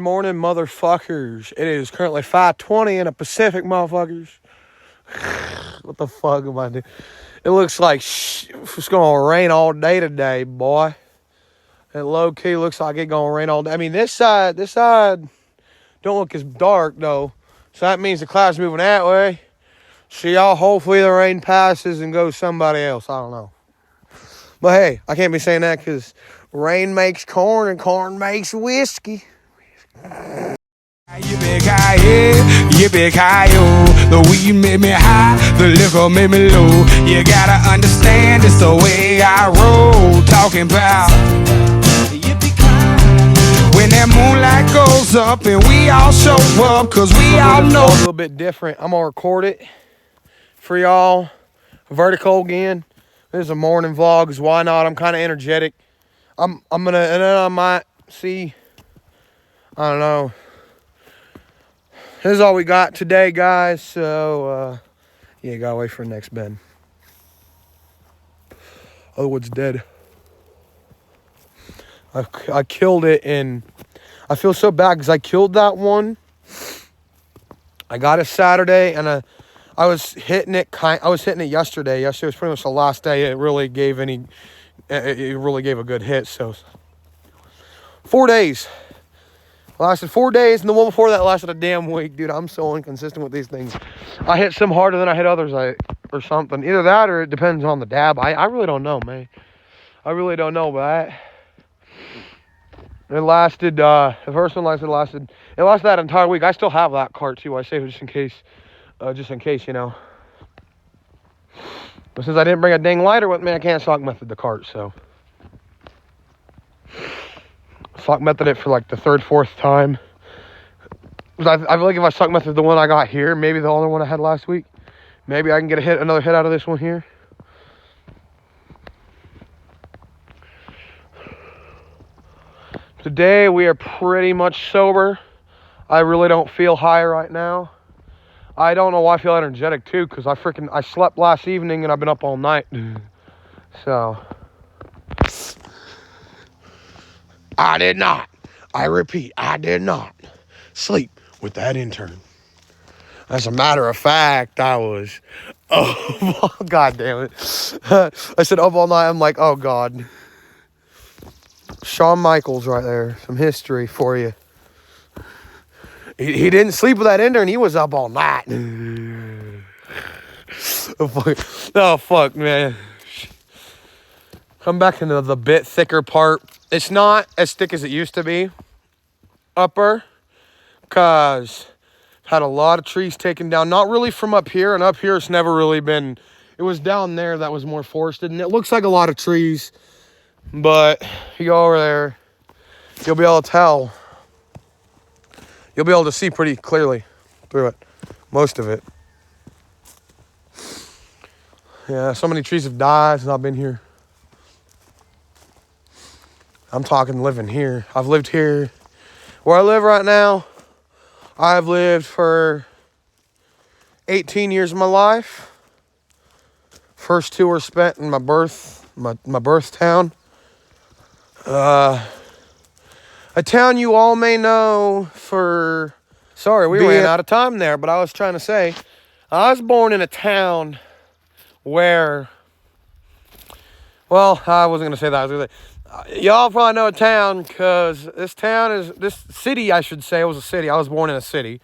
Morning, motherfuckers. It is currently 5:20 in the Pacific, motherfuckers. What the fuck am I doing? It looks like it's gonna rain all day today, boy. It low key looks like it's gonna rain all day. I mean, this side don't look as dark though, so that means the clouds moving that way. So y'all, hopefully the rain passes and goes somebody else. I don't know, but hey, I can't be saying that because rain makes corn and corn makes whiskey. Yippee-ki-yay, the weed made me high, the liquor made me low. You gotta understand it's the way I roll. Talking about when that moonlight goes up and we all show up, cause we all know. A little bit different. I'm gonna record it for y'all. Vertical again. This is a morning vlog, cause why not? I'm kind of energetic. I'm gonna, and then I might see, I don't know. This is all we got today, guys. So, yeah, gotta wait for the next bend. Other wood's dead. I killed it, and I feel so bad because I killed that one. I got it Saturday, and I was hitting it. I was hitting it yesterday. Yesterday was pretty much the last day it really gave any. It really gave a good hit. So, 4 days. Lasted 4 days, and the one before that lasted a damn week. Dude, I'm so inconsistent with these things. I hit some harder than I hit others, or something. Either that or it depends on the dab. I really don't know, man. I really don't know, but it lasted, the first one lasted that entire week. I still have that cart, too. I saved it just in case, you know. But since I didn't bring a dang lighter with me, I can't stock method the cart, so. Stock method it for like the third, fourth time. I feel like if I stock method the one I got here, maybe the other one I had last week, maybe I can get another hit out of this one here. Today we are pretty much sober. I really don't feel high right now. I don't know why I feel energetic too, because I slept last evening and I've been up all night. So. I did not. I repeat, I did not sleep with that intern. As a matter of fact, I was, oh, God damn it. I said up all night. I'm like, oh, God. Shawn Michaels right there. Some history for you. He didn't sleep with that intern. He was up all night. Oh, fuck, man. Come back into the bit thicker part. It's not as thick as it used to be. Upper. Because I've had a lot of trees taken down. Not really from up here. And up here it's never really been. It was down there that was more forested. And it looks like a lot of trees. But you go over there. You'll be able to tell. You'll be able to see pretty clearly through it. Most of it. Yeah, so many trees have died since I've been here. I'm talking living here. I've lived here. Where I live right now, I've lived for 18 years of my life. First 2 were spent in my birth town. A town you all may know for... Sorry, we ran out of time there, but I was trying to say, I was born in a town where... Well, I wasn't going to say that. I was going to say... Y'all probably know a town because this city, I should say, it was a city. I was born in a city.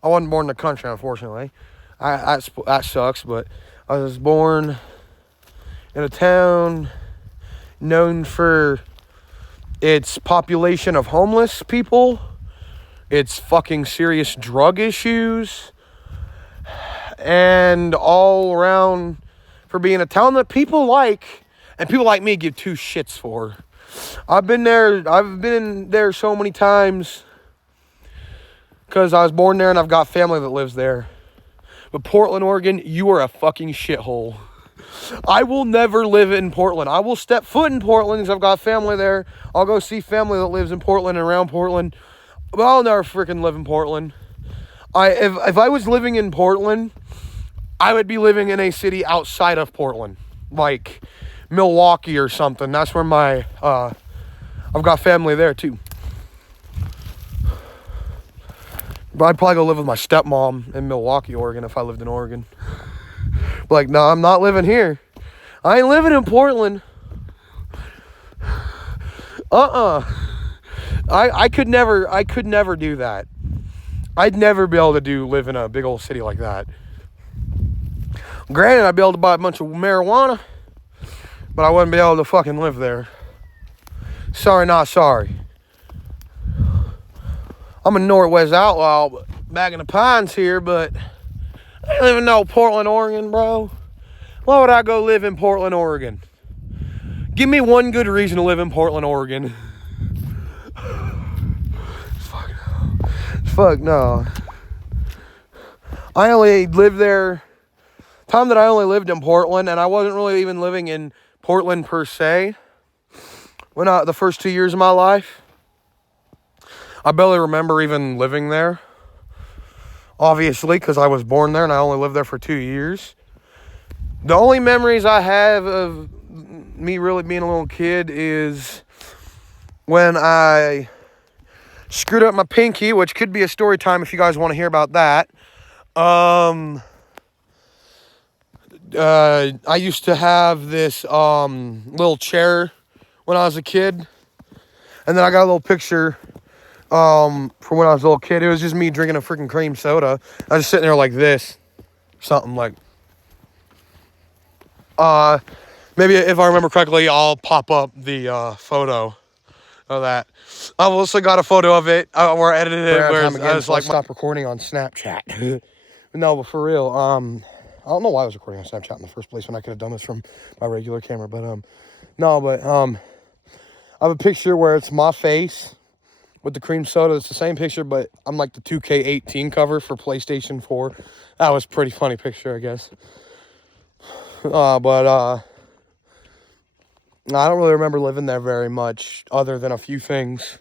I wasn't born in the country, unfortunately. That sucks, but I was born in a town known for its population of homeless people, its fucking serious drug issues, and all around for being a town that people like. And people like me give 2 shits for. I've been there so many times. Because I was born there and I've got family that lives there. But Portland, Oregon, you are a fucking shithole. I will never live in Portland. I will step foot in Portland because I've got family there. I'll go see family that lives in Portland and around Portland. But I'll never freaking live in Portland. If I was living in Portland, I would be living in a city outside of Portland. Like... Milwaukee or something. That's where I've got family there too. But I'd probably go live with my stepmom in Milwaukee, Oregon if I lived in Oregon. But like, no, I'm not living here. I ain't living in Portland. I could never do that. I'd never be able to live in a big old city like that. Granted, I'd be able to buy a bunch of marijuana, but I wouldn't be able to fucking live there. Sorry, not sorry. I'm a Northwest outlaw back in the pines here, but I don't even know Portland, Oregon, bro. Why would I go live in Portland, Oregon? Give me one good reason to live in Portland, Oregon. Fuck no. I only lived there, time that I only lived in Portland, and I wasn't really even living in Portland per se. When the first 2 years of my life, I barely remember even living there. Obviously, because I was born there and I only lived there for 2 years. The only memories I have of me really being a little kid is when I screwed up my pinky, which could be a story time if you guys want to hear about that. I used to have this little chair when I was a kid, and then I got a little picture from when I was a little kid. It was just me drinking a freaking cream soda. I was just sitting there like this, something like. Maybe if I remember correctly, I'll pop up the photo of that. I've also got a photo of it where I edited it. Where I was like, stop recording on Snapchat. No, but for real, I don't know why I was recording on Snapchat in the first place when I could have done this from my regular camera. But I have a picture where it's my face with the cream soda. It's the same picture, but I'm like the 2K18 cover for PlayStation 4. That was a pretty funny picture, I guess. I don't really remember living there very much, other than a few things.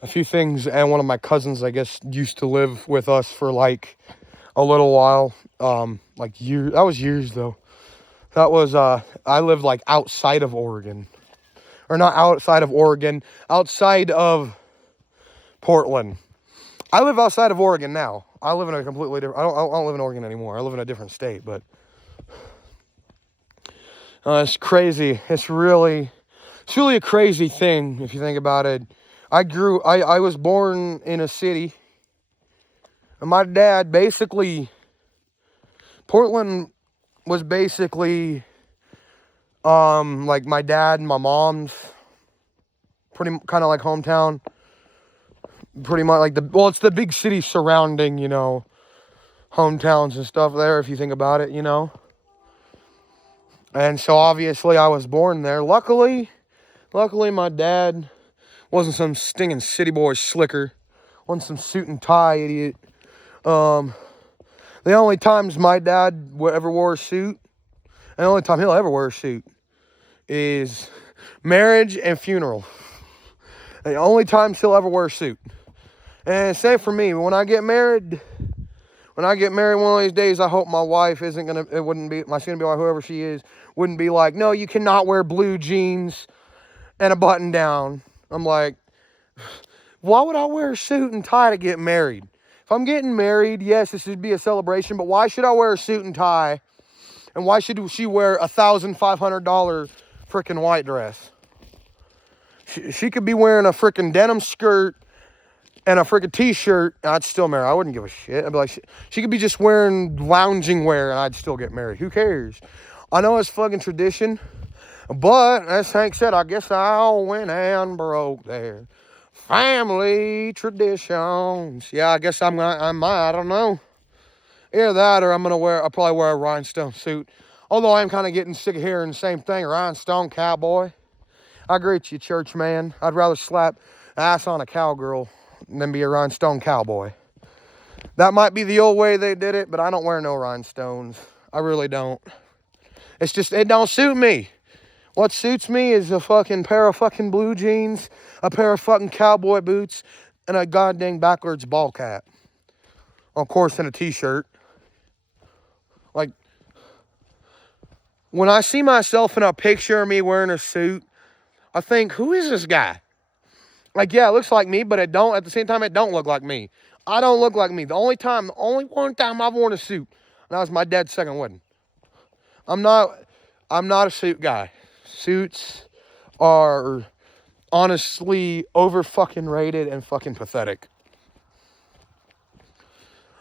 And one of my cousins, I guess, used to live with us for like a little while. Like years. That was years though. That was I lived like outside of Oregon. Or not outside of Oregon, outside of Portland. I live outside of Oregon now. I live in a completely different, I don't live in Oregon anymore. I live in a different state, but it's crazy. It's really a crazy thing if you think about it. I was born in a city, and my dad basically, Portland was basically, like my dad and my mom's pretty kind of like hometown. Pretty much like it's the big city surrounding, hometowns and stuff there, if you think about it, And so obviously I was born there. Luckily my dad wasn't some stinging city boy slicker. Wasn't some suit and tie idiot. The only times my dad ever wore a suit, and the only time he'll ever wear a suit, is marriage and funeral. The only times he'll ever wear a suit. And same for me. When I get married one of these days, I hope my wife wouldn't be, my soon-to-be wife, whoever she is, wouldn't be like, no, you cannot wear blue jeans and a button down. I'm like, why would I wear a suit and tie to get married? If I'm getting married, yes, this should be a celebration, but why should I wear a suit and tie? And why should she wear a $1,500 freaking white dress? She could be wearing a freaking denim skirt and a freaking t-shirt, and I'd still marry her. I wouldn't give a shit. I'd be like, she could be just wearing lounging wear, and I'd still get married. Who cares? I know it's fucking tradition, but as Hank said, I guess I went and broke there. Family traditions. Yeah, I guess I might. I don't know. Either that, or I'll probably wear a rhinestone suit. Although I'm kind of getting sick of hearing the same thing, rhinestone cowboy. I agree with you, church man. I'd rather slap ass on a cowgirl than be a rhinestone cowboy. That might be the old way they did it, but I don't wear no rhinestones. I really don't. It's just, it don't suit me. What suits me is a fucking pair of fucking blue jeans, a pair of fucking cowboy boots, and a goddamn backwards ball cap. Of course, and a t-shirt. Like, when I see myself in a picture of me wearing a suit, I think, who is this guy? Like, yeah, it looks like me, but it don't. At the same time, it don't look like me. I don't look like me. The only one time I've worn a suit, and that was my dad's second wedding. I'm not a suit guy. Suits are honestly over fucking rated and fucking pathetic.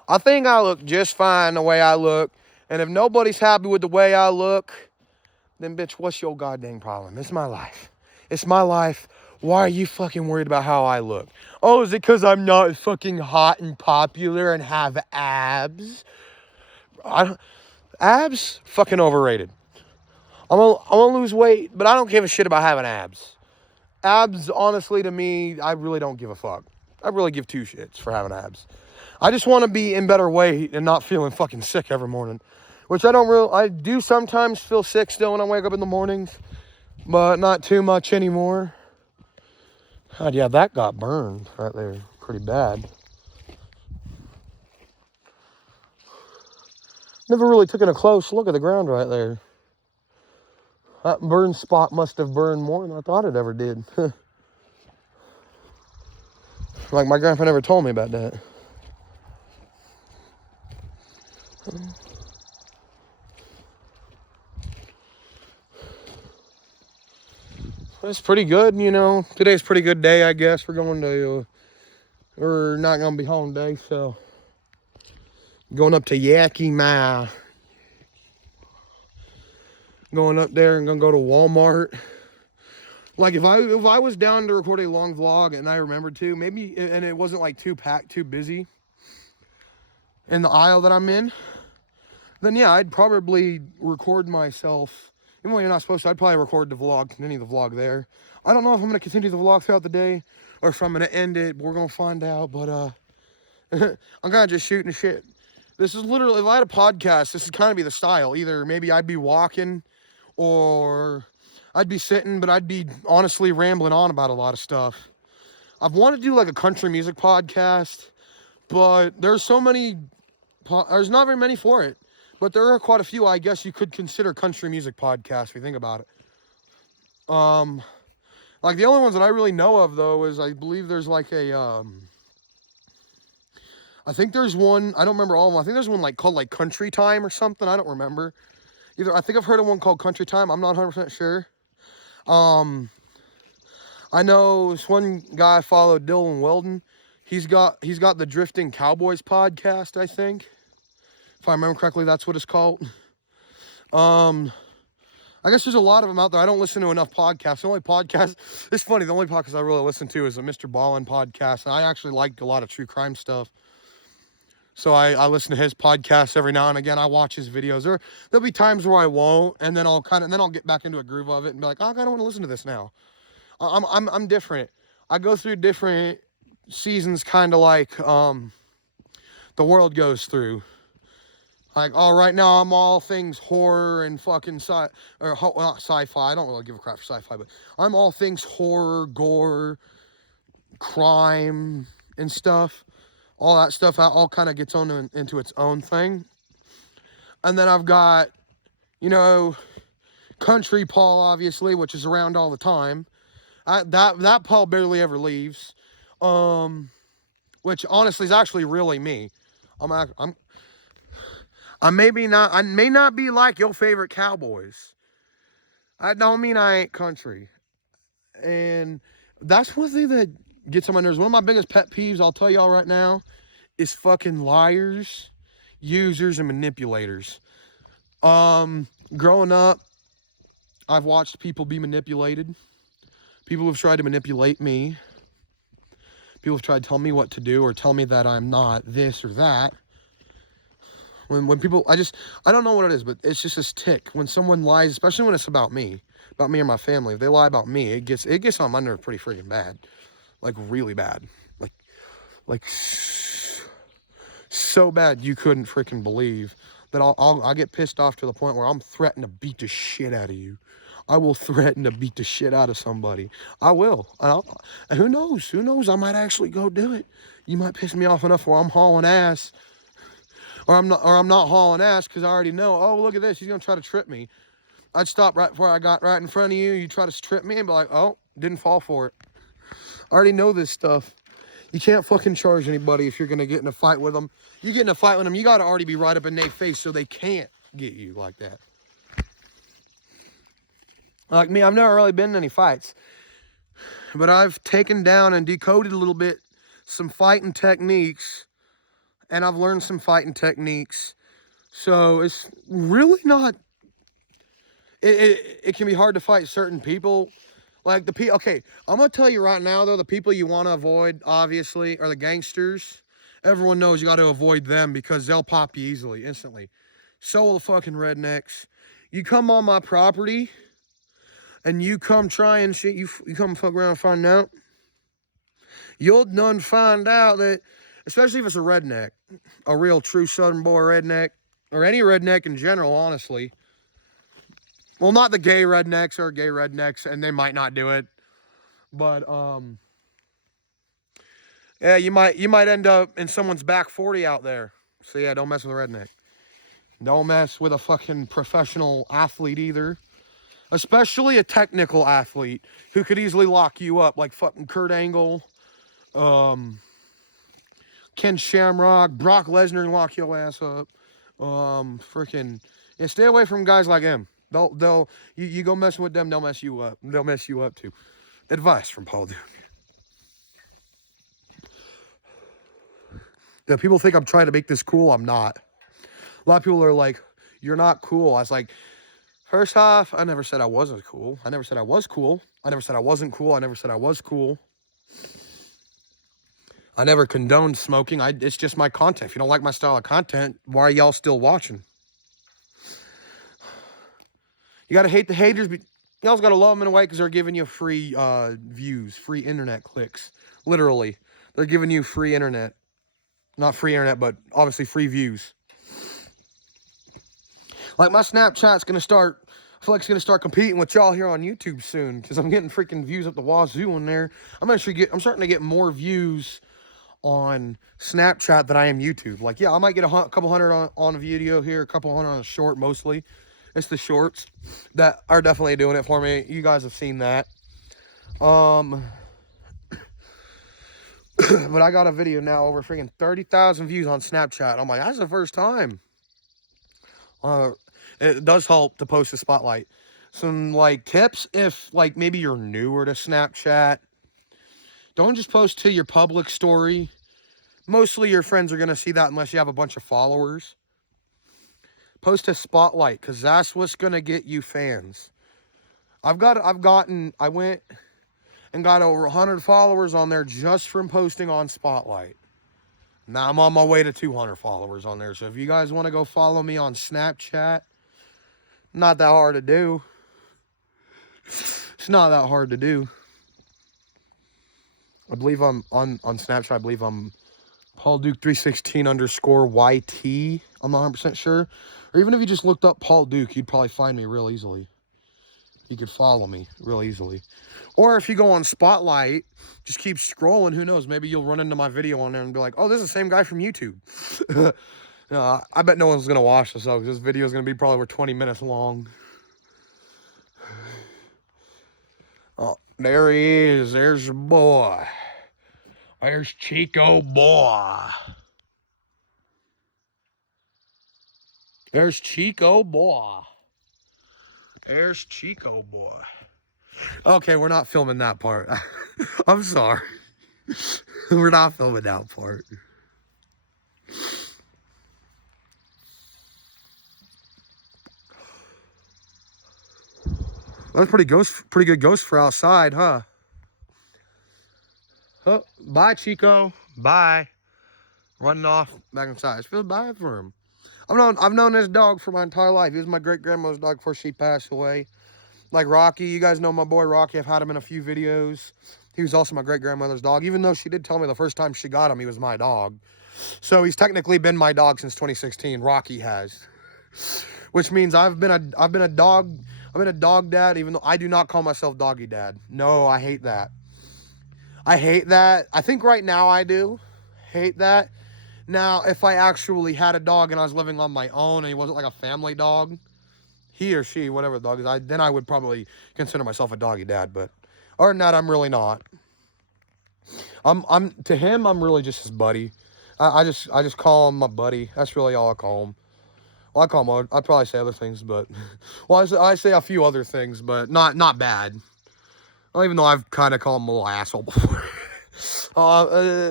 I think I look just fine the way I look. And if nobody's happy with the way I look, then bitch, what's your goddamn problem? It's my life. It's my life. Why are you fucking worried about how I look? Oh, is it because I'm not fucking hot and popular and have abs? Abs? Fucking overrated. I'm gonna lose weight, but I don't give a shit about having abs. Abs, honestly, to me, I really don't give a fuck. I really give two shits for having abs. I just want to be in better weight and not feeling fucking sick every morning. Which I do sometimes feel sick still when I wake up in the mornings. But not too much anymore. God, yeah, that got burned right there. Pretty bad. Never really took a close look at the ground right there. That burn spot must have burned more than I thought it ever did. Like my grandpa never told me about that. It's pretty good, you know. Today's a pretty good day, I guess. We're not going to be home today, so. Going up to Yakima. Going up there and going to go to Walmart. Like, if I was down to record a long vlog and I remembered to, maybe, and it wasn't like too packed, too busy in the aisle that I'm in, then yeah, I'd probably record myself. Even when you're not supposed to, I'd probably record the vlog, continue the vlog there. I don't know if I'm going to continue the vlog throughout the day or if I'm going to end it. We're going to find out, but I'm kind of just shooting the shit. This is literally, if I had a podcast, this is kind of be the style. Either maybe I'd be walking or I'd be sitting, but I'd be honestly rambling on about a lot of stuff. I've wanted to do like a country music podcast, but there's there's not very many for it. But there are quite a few, I guess you could consider country music podcasts if you think about it. Like the only ones that I really know of though is I believe there's like I think there's one, I don't remember all of them. I think there's one like called like Country Time or something. I don't remember. I think I've heard of one called Country Time. I'm not 100% sure. I know this one guy I followed, Dylan Weldon. He's got the Drifting Cowboys podcast, I think. If I remember correctly, that's what it's called. I guess there's a lot of them out there. I don't listen to enough podcasts. The only podcast, it's funny, the only podcast I really listen to is a Mr. Ballin podcast. And I actually like a lot of true crime stuff. So I listen to his podcast every now and again. I watch his videos. There'll be times where I won't, and then I'll get back into a groove of it and be like, oh, I don't want to listen to this now. I'm different. I go through different seasons, kind of like the world goes through. Like, oh, right now I'm all things horror and fucking not sci-fi. I don't really give a crap for sci-fi, but I'm all things horror, gore, crime, and stuff. All that stuff, that all kind of gets into its own thing. And then I've got, Country Paul, obviously, which is around all the time. That Paul barely ever leaves. Which honestly is actually really me. I may not be like your favorite Cowboys. I don't mean I ain't country. And that's one thing that gets on my nerves. One of my biggest pet peeves, I'll tell y'all right now, is fucking liars, users, and manipulators. Growing up, I've watched people be manipulated. People have tried to manipulate me. People have tried to tell me what to do or tell me that I'm not this or that. When people, I don't know what it is, but it's just this tick. When someone lies, especially when it's about me or my family, if they lie about me, it gets on my nerve pretty freaking bad. Like really bad. Like so bad you couldn't freaking believe that I'll get pissed off to the point where I'm threatening to beat the shit out of you. I will threaten to beat the shit out of somebody. I will. And who knows? I might actually go do it. You might piss me off enough where I'm hauling ass. Or I'm not hauling ass because I already know, oh, look at this. He's going to try to trip me. I'd stop right before I got right in front of you. You try to trip me and be like, oh, didn't fall for it. I already know this stuff. You can't fucking charge anybody if you're gonna get in a fight with them. You get in a fight with them, you gotta already be right up in their face so they can't get you like that. Like me, I've never really been in any fights. But I've taken down and decoded a little bit some fighting techniques. And I've learned some fighting techniques. So it's really not... It can be hard to fight certain people. Like the people... Okay, I'm going to tell you right now, though, the people you want to avoid, obviously, are the gangsters. Everyone knows you got to avoid them because they'll pop you easily, instantly. So will the fucking rednecks. You come on my property... and you come try and shit, you come fuck around and find out, you'll done find out that, especially if it's a redneck, a real true Southern boy redneck, or any redneck in general, honestly. Well, not the gay rednecks or gay rednecks, and they might not do it, but, yeah, you might end up in someone's back 40 out there. So yeah, don't mess with a redneck. Don't mess with a fucking professional athlete either. Especially a technical athlete who could easily lock you up, like fucking Kurt Angle, Ken Shamrock, Brock Lesnar can lock your ass up. Freaking, yeah, stay away from guys like him. You go messing with them, they'll mess you up. They'll mess you up too. Advice from Paul Duke. Yeah, people think I'm trying to make this cool. I'm not. A lot of people are like, "You're not cool." I was like, first off, I never said I wasn't cool. I never said I was cool. I never said I wasn't cool. I never said I was cool. I never condoned smoking. It's just my content. If you don't like my style of content, why are y'all still watching? You got to hate the haters, but you also got to love them in a way because they're giving you free views, free internet clicks. Literally. They're giving you free internet. Not free internet, but obviously free views. Like my Snapchat's gonna start, I feel like it's gonna start competing with y'all here on YouTube soon because I'm getting freaking views up the wazoo in there. I'm starting to get more views on Snapchat than I am YouTube. Like, yeah, I might get a couple hundred on a video here, a couple hundred on a short mostly. It's the shorts that are definitely doing it for me. You guys have seen that. But I got a video now over freaking 30,000 views on Snapchat. I'm like, that's the first time. It does help to post a spotlight. Some like tips if like maybe you're newer to Snapchat. Don't just post to your public story. Mostly your friends are going to see that unless you have a bunch of followers. Post a spotlight because that's what's going to get you fans. I went and got over 100 followers on there just from posting on Spotlight. Now I'm on my way to 200 followers on there. So if you guys want to go follow me on Snapchat, not that hard to do. It's not that hard to do. I believe I'm on Snapchat. I believe I'm Paul Duke 316 _ YT. I'm not 100% sure. Or even if you just looked up Paul Duke, you'd probably find me real easily. You could follow me real easily. Or if you go on Spotlight, just keep scrolling. Who knows? Maybe you'll run into my video on there and be like, oh, this is the same guy from YouTube. I bet no one's going to watch this, though, because this video is going to be probably over 20 minutes long. Oh, there he is. There's your boy. There's Chico boy. There's Chico boy. There's Chico boy. Okay, we're not filming that part. I'm sorry. We're not filming that part. That's pretty good ghost for outside, huh? Oh, bye, Chico. Bye. Running off back inside. Let's feel bad for him. I've known this dog for my entire life. He was my great-grandmother's dog before she passed away. Like Rocky, you guys know my boy Rocky. I've had him in a few videos. He was also my great-grandmother's dog. Even though she did tell me the first time she got him, he was my dog. So he's technically been my dog since 2016. Rocky has. Which means I've been a dog dad, even though I do not call myself doggy dad. No, I hate that. I hate that. I think right now I do. Hate that. Now, if I actually had a dog and I was living on my own and he wasn't like a family dog, he or she, whatever the dog is, then I would probably consider myself a doggy dad. But other than that, I'm really not. I'm to him, I'm really just his buddy. I just call him my buddy. That's really all I call him. Well, I call him. I'd probably say other things, but well, I say a few other things, but not bad. Well, even though I've kind of called him a little asshole before.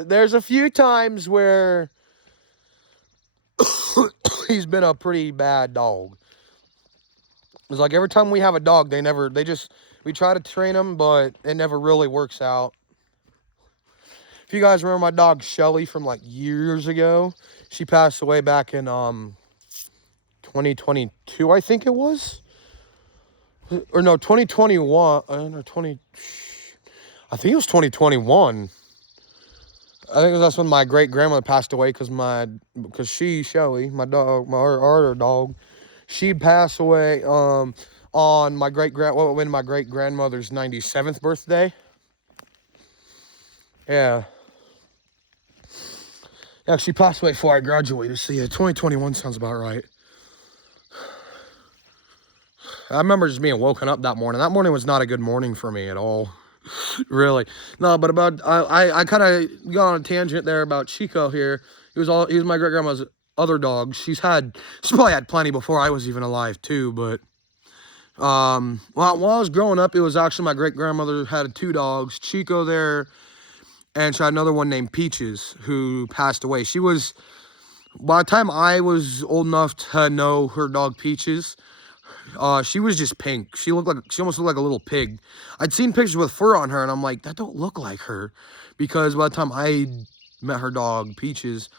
There's a few times where he's been a pretty bad dog. It's like every time we have a dog, we try to train them, but it never really works out. If you guys remember my dog Shelly from like years ago, she passed away back in 2022, I think it was. Or no, 2021 or 20. I think it was 2021. I think that's when my great grandmother passed away because Shelly, my dog, our other dog, she'd pass away on when my great grandmother's 97th birthday. Yeah. Yeah, she passed away before I graduated. So yeah, 2021 sounds about right. I remember just being woken up that morning. That morning was not a good morning for me at all. Really. No, but I kind of got on a tangent there about Chico here. He was my great grandma's other dog. She probably had plenty before I was even alive too, but while I was growing up, it was actually my great grandmother had 2 dogs, Chico there, and she had another one named Peaches who passed away. By the time I was old enough to know her dog Peaches, she was just pink. She almost looked like a little pig. I'd seen pictures with fur on her, and I'm like, that don't look like her, because by the time I met her dog Peaches,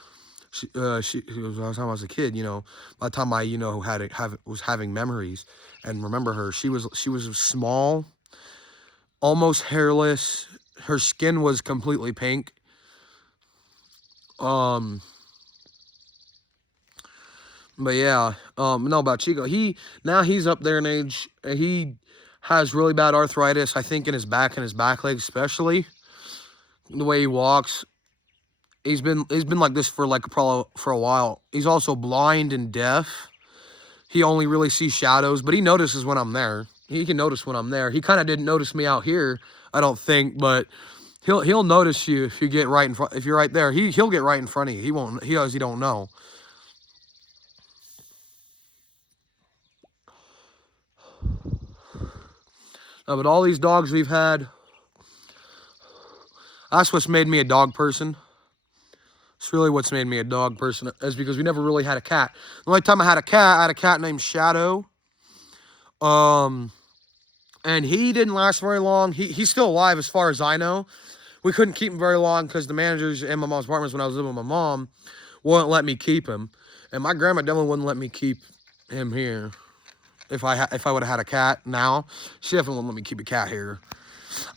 by the time I was a kid, by the time I was having memories and remember her, she was small, almost hairless. Her skin was completely pink. But yeah, no, about Chico. He's up there in age. He has really bad arthritis, I think, in his back and his back legs, especially the way he walks. He's been like this for a while. He's also blind and deaf. He only really sees shadows, but he notices when I'm there. He can notice when I'm there. He kind of didn't notice me out here, I don't think, but he'll notice you if you get right in front. If you're right there, he'll get right in front of you. He won't. He don't know. But all these dogs we've had, that's what's made me a dog person. It's really what's made me a dog person, is because we never really had a cat. The only time I had a cat named Shadow. And he didn't last very long. He's still alive as far as I know. We couldn't keep him very long because the managers in my mom's apartments when I was living with my mom wouldn't let me keep him. And my grandma definitely wouldn't let me keep him here. If I would have had a cat now, she definitely wouldn't let me keep a cat here.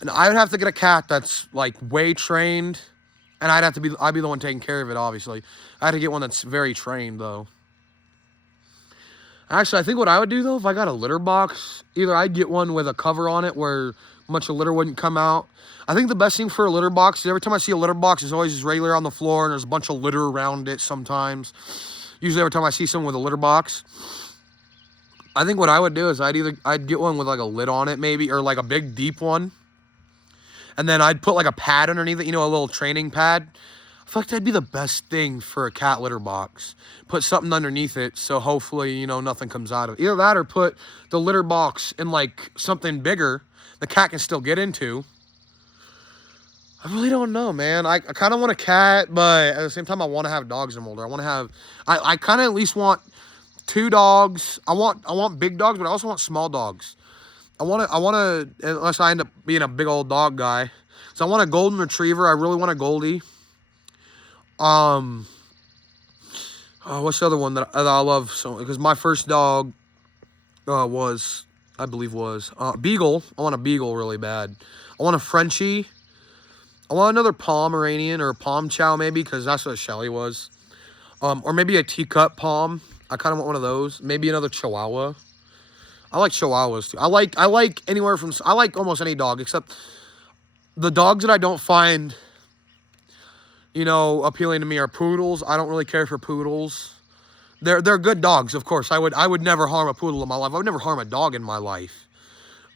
And I would have to get a cat that's like way trained, and I'd be the one taking care of it, obviously. I had to get one that's very trained though. Actually, I think what I would do though, if I got a litter box, either I'd get one with a cover on it where much of litter wouldn't come out. I think the best thing for a litter box is every time I see a litter box, it's always just regular on the floor and there's a bunch of litter around it sometimes. Usually every time I see someone with a litter box, I think what I would do is I'd get one with like a lid on it maybe, or like a big deep one. And then I'd put like a pad underneath it, a little training pad. I feel like that'd be the best thing for a cat litter box. Put something underneath it so hopefully, nothing comes out of it. Either that or put the litter box in like something bigger the cat can still get into. I really don't know, man. I kind of want a cat, but at the same time I want to have dogs when I'm older. I kind of at least want 2 dogs. I want big dogs, but I also want small dogs. I want to, unless I end up being a big old dog guy. So I want a golden retriever. I really want a Goldie. What's the other one that I love? So, because my first dog was Beagle. I want a Beagle really bad. I want a Frenchie. I want another Pomeranian or a Pom Chow maybe, because that's what Shelly was. Or maybe a teacup Pom. I kind of want one of those. Maybe another Chihuahua. I like Chihuahuas too. I like almost any dog, except the dogs that I don't find, appealing to me are poodles. I don't really care for poodles. They're good dogs, of course. I would never harm a poodle in my life. I would never harm a dog in my life.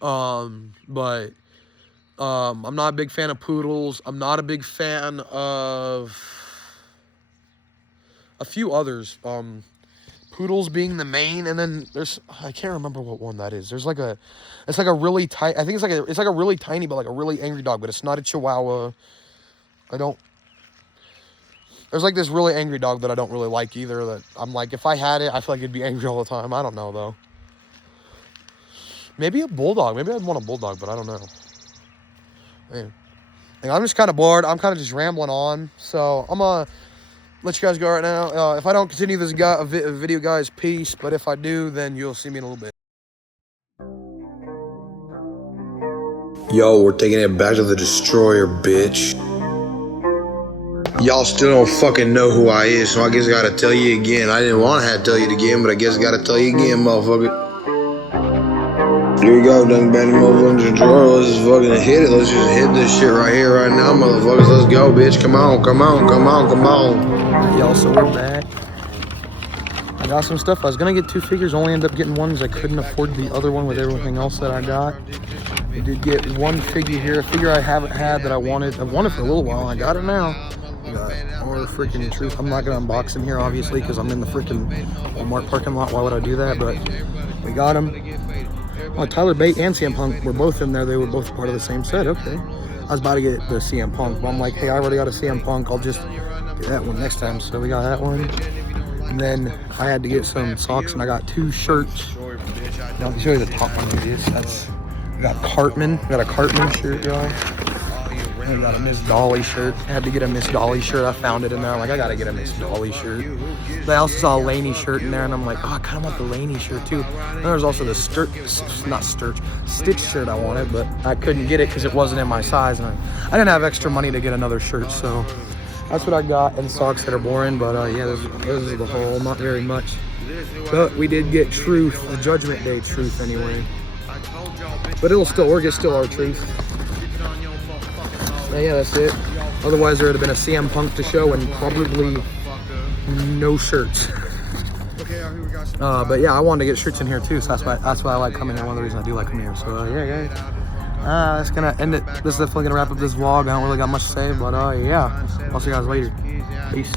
But I'm not a big fan of poodles. I'm not a big fan of a few others. Poodles being the main, and then there's, I can't remember what one that is. There's like a, it's like a really tight, I think it's like a really tiny, but like a really angry dog, but it's not a Chihuahua. There's like this really angry dog that I don't really like either, that I'm like, if I had it, I feel like it'd be angry all the time. I don't know though. Maybe a bulldog. Maybe I'd want a bulldog, but I don't know. Man. And I'm just kind of bored. I'm kind of just rambling on. So I'm going to let you guys go right now. If I don't continue this video, guys, peace. But if I do, then you'll see me in a little bit. Yo, we're taking it back to the destroyer, bitch. Y'all still don't fucking know who I is, so I guess I gotta tell you again. I didn't want to have to tell you it again, but I guess I gotta tell you again, motherfucker. Here we go, done bad motherfucking destroyer. Let's just fucking hit it. Let's just hit this shit right here, right now, motherfuckers. Let's go, bitch. Come on, come on, come on, come on. Y'all, so we're back. I got some stuff. I was gonna get 2 figures, only ended up getting one because I couldn't afford the other one with everything else that I got. I did get 1 figure here, a figure I haven't had that I wanted. I've wanted for a little while. I got it now. We got our freaking Truth. I'm not gonna unbox him here, obviously, because I'm in the freaking Walmart parking lot. Why would I do that? But we got him. Oh, Tyler Bate and CM Punk were both in there. They were both part of the same set. Okay. I was about to get the CM Punk, but I'm like, hey, I already got a CM Punk. I'll just get that one next time. So we got that one. And then I had to get some socks, and I got 2 shirts. Now, I'll show you the top one it is. We got Cartman. We got a Cartman shirt, y'all. And we got a Miss Dolly shirt. I had to get a Miss Dolly shirt. I found it in there. I'm like, I gotta get a Miss Dolly shirt. But I also saw a Laney shirt in there, and I'm like, oh, I kind of want the Laney shirt too. And there's also the Stitch shirt I wanted, but I couldn't get it because it wasn't in my size, and I didn't have extra money to get another shirt, so that's what I got. And socks that are boring, but yeah, this is the haul. Not very much, but we did get Truth, the Judgment Day Truth anyway. But it'll still work. It's still our Truth. Yeah, that's it. Otherwise, there would have been a CM Punk to show and probably no shirts. But yeah, I wanted to get shirts in here too, so that's why I like coming here. One of the reasons I do like coming here. So yeah, guys, that's gonna end it. This is definitely gonna wrap up this vlog. I don't really got much to say, but yeah, I'll see you guys later. Peace.